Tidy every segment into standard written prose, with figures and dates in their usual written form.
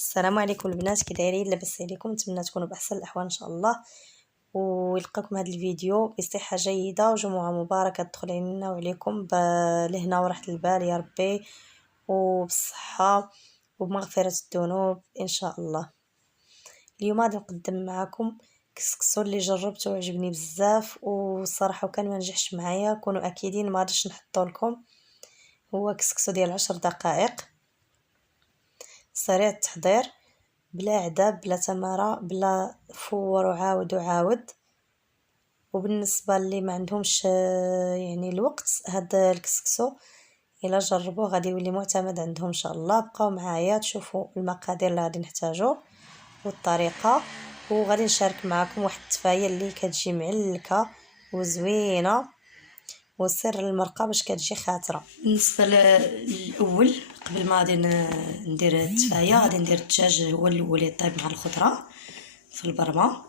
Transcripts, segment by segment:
السلام عليكم البنات، كي دايرين؟ لاباس عليكم؟ نتمنى تكونوا باحسن الاحوال ان شاء الله، ويلقاكم هذا الفيديو بصحه جيده وجمعه مباركه تدخل علينا وعليكم بالهنا وراحه البال يا ربي، وبالصحه وبمغفره الذنوب ان شاء الله. اليوم غادي نقدم معكم كسكسو اللي جربته وعجبني بزاف، والصراحه وكان ما نجحش معايا، كونوا اكيدين ما غاديش نحطو لكم. هو كسكسو ديال 10 دقائق، سريع التحضير، بلا عذاب بلا تماره بلا فور وعاود وعاود. وبالنسبه اللي ما عندهمش يعني الوقت، هذا الكسكسو الا جربوه غادي يولي معتمد عندهم ان شاء الله. بقاو معايا تشوفوا المقادير اللي غادي نحتاجو والطريقه، وغادي نشارك معكم واحد التفايه اللي كتجي معلكه وزوينه، وسر المرقه باش كتجي خاطره. بالنسبه للاول، قبل ما غادي ندير التفايه غادي ندير الدجاج هو الاول يطيب مع الخضره في البرمه.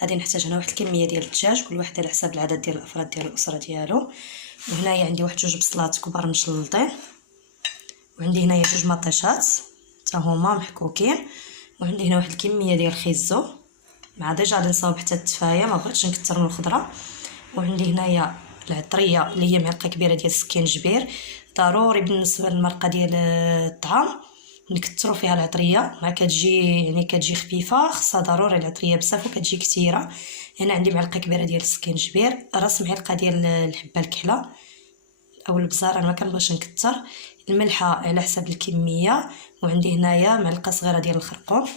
غادي نحتاج هنا واحد الكميه ديال الدجاج، كل واحد على حساب العدد ديال الافراد ديال الاسره ديالو. وهنايا عندي واحد جوج بصلات كبار مشلطين، وعندي هنايا جوج مطيشات حتى هما محكوكين، وعندي هنا واحد الكميه ديال الخيزو مع ديجا غادي نصاوب حتى التفايه، ما بغيتش نكثر من الخضره. وعندي هنايا العطريه اللي هي معلقه كبيره ديال السكينجبير. ضروري بالنسبه للمرقه ديال الطعام نكثروا فيها العطريه، ما كتجي يعني كتجي خفيفه، خصها ضروري العطريه بزاف وكتجي كثيره. هنا عندي معلقه كبيره ديال السكينجبير، راس معلقه ديال الحبه الكحله او البزار، انا ما كنبغيش نكثر. الملحه على حسب الكميه، وعندي هنايا معلقه صغيره ديال الخرقوم،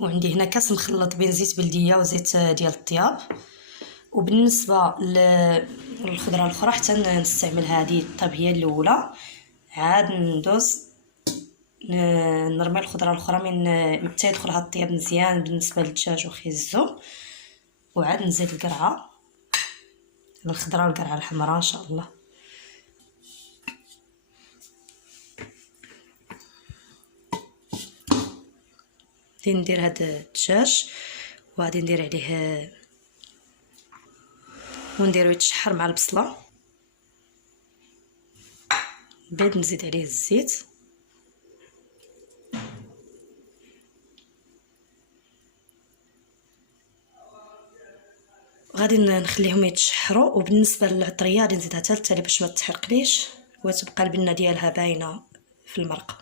وعندي هنا كاس مخلط بين زيت بلديه وزيت ديال الطياب. وبالنسبه للخضره الاخرى حتى نستعمل هذه الطبيه الاولى، عاد ندوز نرمي الخضره الاخرى من حتى يدخلها الطياب مزيان بالنسبه للدجاج وخيزو. وعاد نزيد القرعه الخضره والقرعه الحمراء ان شاء الله. غادي ندير هذا الدجاج وغادي ندير عليه ونديرو يتشحر مع البصله، بعد نزيد عليه الزيت، غادي نخليهم يتشحروا. وبالنسبه للعطريه غادي نزيدها حتى التالي باش ما تحرقليش وتبقى البنه ديالها باينه في المرقه.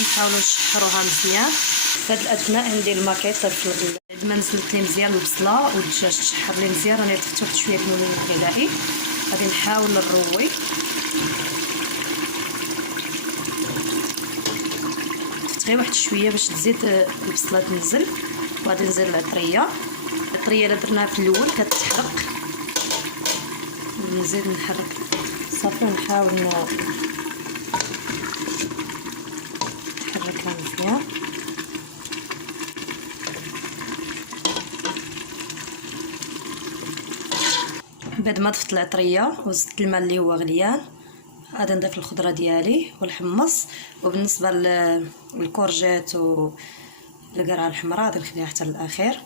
نحاولوا نشحروها مزيان. في هذا الاثناء عندي الماء كيطيب في الغلاء، بعد ما نزلت لي مزيان البصله والدجاج تشحر لي مزيان، راني ضفت واحد شويه الملح الغذائي. غادي نحاول نروي، ضفت غير واحد شويه باش تزيد البصله تنزل. وغادي نزيد العطريه الا درناها في الاول كتحرق، نزيد نحرك صافي ونحاول نحركها مزيان. بعد ما ضفت العطريه وزدت الماء اللي هو غليان، غادي نضيف الخضره ديالي والحمص. وبالنسبه للكورجيت والقرعه الحمراء غادي نخليها حتى للاخير.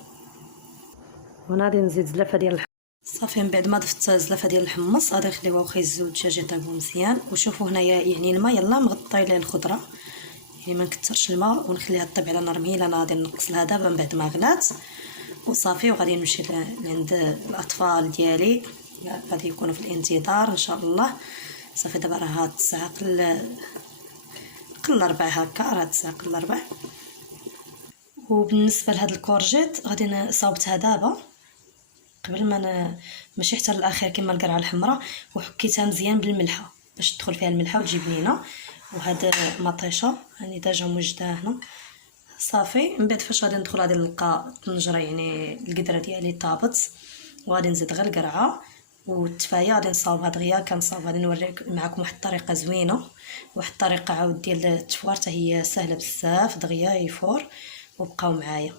وهنا غادي نزيد زلافه ديال صافي. من بعد ما ضفت زلافه ديال الحمص غادي نخليوها وخيزو الدجاج يطيبوا مزيان. وشوفوا هنايا يعني الماء يلا مغطي ليه الخضره، يعني ما نكثرش الماء ونخليها طيب على نار مهيله. انا غادي نقص لها دابا من بعد ما غلات وصافي. وغادي نمشي لعند الاطفال ديالي، غادي يكونوا في الانتظار ان شاء الله. صافي دابا راه هاد الساعه قل 4 هكا، راه الساعه قل 4. وبالنسبه لهاد الكورجيت غادي صاوبتها دابا قبل ما ماشي حتى للاخير كما القرعه الحمراء، وحكيتها مزيان بالملحه باش تدخل فيها الملحه وتجي بنينه. وهذا مطيشه يعني ديجا موجده هنا صافي. من بعد فاش غادي ندخل غادي نلقى الطنجره يعني القدره ديالي طابت، وغادي نزيد غير القرعه والتفايه غادي نصاوبها دغيا كنصاوب. غادي نوريك معكم واحد الطريقه زوينه، واحد الطريقه عاود ديال التفوار حتى هي سهله بزاف دغيا يفور. وبقاو معايا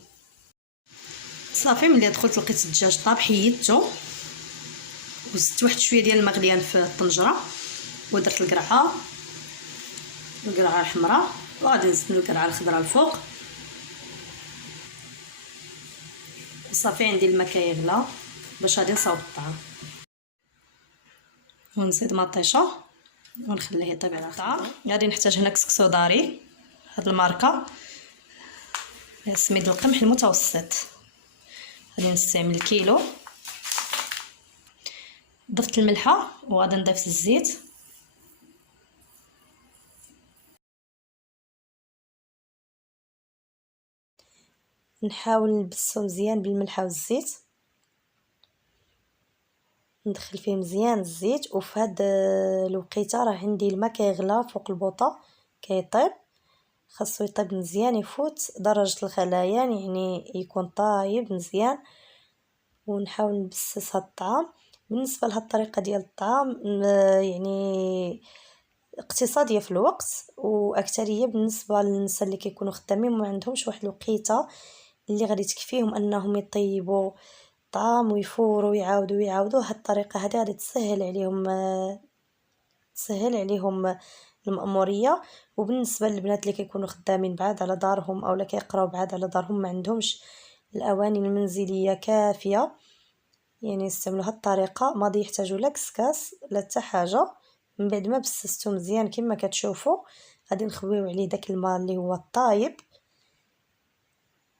صافي. ملي دخلت لقيت الدجاج طاب حيدته وزدت واحد شويه ديال الماء غليان في الطنجره، ودرت القرعه الحمراء، وغادي نزيد القرعه الخضراء الفوق. صافي عندي الماء كيغلى باش غادي نصاوب الطعام، ونزيد مطيشه ونخليه يطيب على خضره. غادي نحتاج هنا كسكسو داري، هاد الماركه سميد القمح المتوسط. غادي نستعمل كيلو. ضفت الملحه وغادي نضيف الزيت. نحاول نبسو مزيان بالملحه والزيت، ندخل فيه مزيان الزيت. وفي هاد الوقيته راه عندي الماء كيغلى فوق البوطه كيطيب، خاصو يطيب مزيان يفوت درجه الغليان، يعني يكون طايب مزيان. ونحاول نبسس هاد الطعام. بالنسبه لهاد الطريقه ديال الطعام يعني اقتصاديه في الوقت واكثريه بالنسبه للناس اللي كيكونوا خدامين ما عندهمش واحد الوقيته اللي غادي تكفيهم انهم يطيبوا طعام ويفوروا ويعاودوا. هاد الطريقه هذه غادي تسهل عليهم المأموريه. وبالنسبه للبنات اللي كيكونوا خدامين بعاد على دارهم اولا كيقراو بعاد على دارهم ما عندهمش الاواني المنزليه كافيه، يعني يستعملوا هاد الطريقه. ما يحتاجوا لا كسكاس لا حتى حاجه. من بعد ما بسستو مزيان كما كتشوفوا غادي نخويو عليه داك الماء اللي هو الطايب.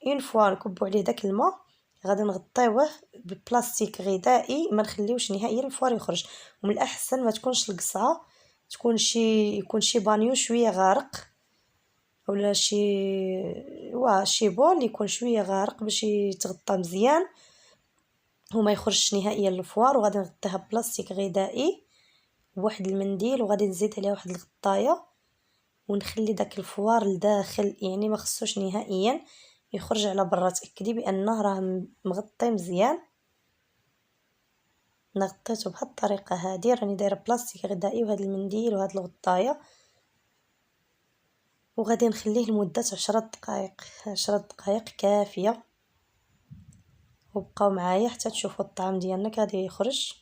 اون فوا نكبوا عليه داك الماء غادي نغطيوه ببلاستيك غذائي، ما نخليوش نهائيا الفوار يخرج. ومن الاحسن ما تكونش القصعه، يكون شي بانيو شويه غارق اولا شي بول يكون شويه غارق باش يتغطى مزيان وما يخرجش نهائيا الفوار. وغادي نغطيها بلاستيك غذائي بواحد المنديل وغادي نزيد عليها واحد الغطايه ونخلي داك الفوار لداخل، يعني ما خصوش نهائيا يخرج على برا. تاكدي بانه راه مغطي مزيان. نغطيته بهاد الطريقه هذه، راني دايره بلاستيك غذائي وهذا المنديل وهاد الغطايه. وغادي نخليه لمده 10 دقائق. 10 دقائق كافيه. وبقاو معايا حتى تشوفوا الطعم ديالنا غادي يخرج.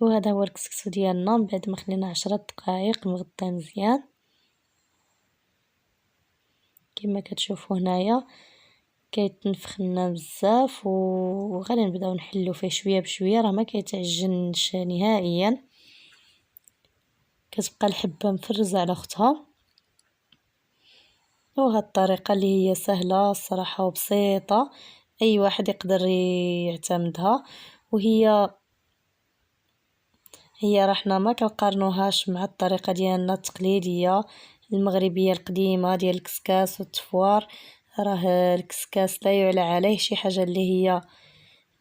وهذا هو الكسكسو ديالنا من بعد ما خليناه 10 دقائق مغطى مزيان كما كتشوفوا هنايا. كيتنفخ لنا بزاف وغادي نبداو نحلو فيه شويه بشويه، راه ما كيتعجنش نهائيا، كتبقى الحبه مفرزه على اختها. وهاد الطريقه اللي هي سهله الصراحه وبسيطه، اي واحد يقدر يعتمدها. وهي راه حنا ما كنقارنوهاش مع الطريقه ديالنا التقليديه المغربيه القديمه ديال الكسكاس والتفوار. راه الكسكاس لا يعلى عليه، شي حاجه اللي هي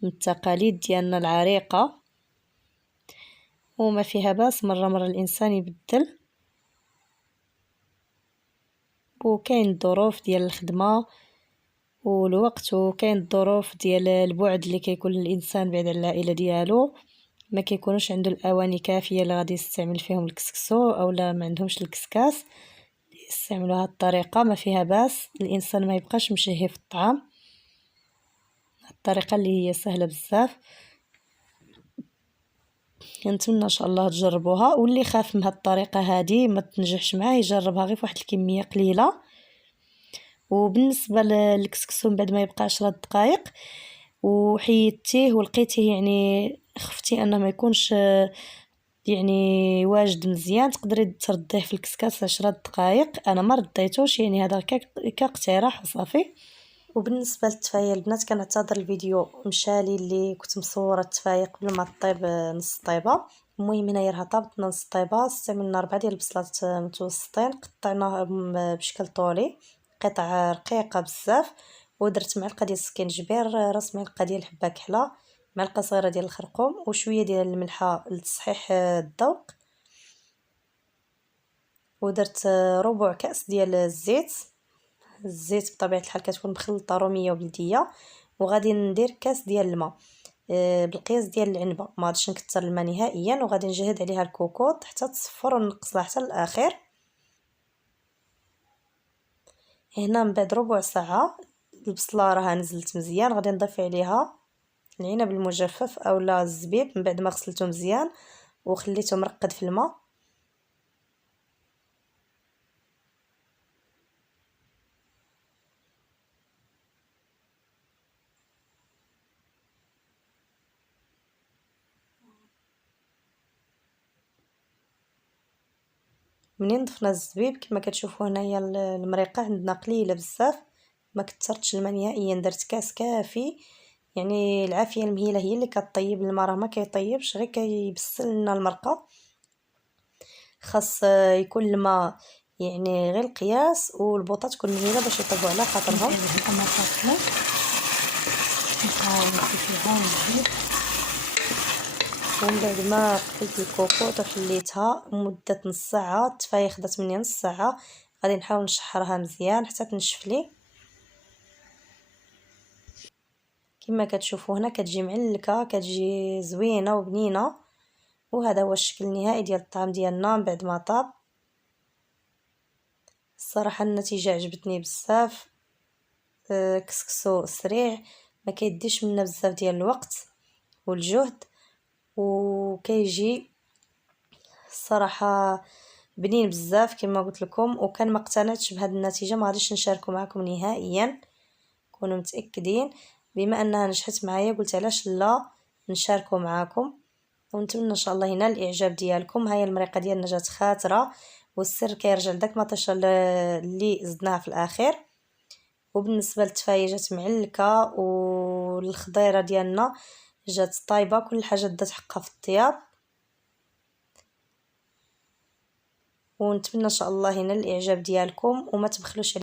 من التقاليد ديالنا العريقه وما فيها باس مره الانسان يبدل. وكاين الظروف ديال الخدمه والوقت وكاين الظروف ديال البعد اللي كيكون الانسان بعيد على العائله ديالو، ما كيكونوش عنده الاواني كافيه اللي غادي يستعمل فيهم الكسكسو اولا ما عندهمش الكسكاس. يستعملوا هاد الطريقه ما فيها باس، الانسان ما يبقاش مشهي في الطعام. الطريقه اللي هي سهله بزاف، كنتمنى ان شاء الله تجربوها. واللي خاف من هاد الطريقه هذه ما تنجحش معاه يجربها غير فواحد الكميه قليله. وبالنسبه للكسكسو من بعد ما يبقى 10 دقائق وحيدتيه ولقيتيه يعني خفتي انه ما يكونش يعني واجد مزيان، تقدري ترديه في الكسكاس 10 دقائق. انا ما رديتوش، يعني هذا كاقتراح وصافي. وبالنسبه للتفايه البنات كنعتذر الفيديو مشالي اللي كنت مصوره التفايه قبل ما طيب نص طيبه. المهم هنايا راه طابت نص طيبه. استعملنا 4 ديال البصلات متوسطين قطعناهم بشكل طولي قطع رقيقه بزاف. ودرت معلقه ديال السكينجبير، راس معلقه ديال الحبه كحله، معلقه صغيره ديال الخرقوم وشويه ديال الملحه لتصحيح الذوق. ودرت ربع كاس ديال الزيت بطبيعه الحال كتكون مخلطه روميه وبلديه. وغادي ندير كاس ديال الماء بالقياس ديال العنبه، ما غاديش نكثر الماء نهائيا. وغادي نجهد عليها الكوكوط حتى تصفر ونقصها حتى الاخير. هنا من بعد ربع ساعه البصله راها نزلت مزيان، غادي نضيف عليها العنب المجفف اولا الزبيب من بعد ما غسلته مزيان وخليته مرقد في الماء. منين ضفنا الزبيب كما كتشوفوا هنايا المريقه عندنا قليله بزاف، ما كثرتش الماء نهائيا، درت كاس كافي. يعني العافيه المهيله هي اللي كطيب، الماء راه ما كيطيبش، غير كيبسل لنا المرقه. خاص يكون الماء يعني غير القياس، والبوطه تكون مهيله باش يطيبوا على خاطرهم. ومن بعد ما قلت الكوكوط وحليتها مده نص ساعه، التفايه خدات مني نص ساعه. غادي نحاول نشحرها مزيان حتى تنشف لي. كما كتشوفوا هنا كتجي معلكه، كتجي زوينه وبنينه. وهذا هو الشكل النهائي ديال الطعام ديالنا من بعد ما طاب. الصراحه النتيجه عجبتني بزاف. كسكسو سريع، ما كيديش منا بزاف ديال الوقت والجهد، وكيجي الصراحه بنين بزاف كما قلت لكم. وكان ما اقتنعتش بهذه النتيجه ما غاديش نشاركو معكم نهائيا، كونوا متاكدين. بما انها نجحت معايا قلت علاش لا نشاركو معاكم. ونتمنى ان شاء الله ينال الاعجاب ديالكم. هاي المريقه ديالنا جات خاطره، والسر كيرجع لداك المطيشه اللي زدناها في الاخير. وبالنسبه للتفايه جات معلكه، والخضيره ديالنا جات طايبه، كل حاجه دات حقها في الطياب. ونتمنى ان شاء الله ينال الاعجاب ديالكم، وما تبخلوش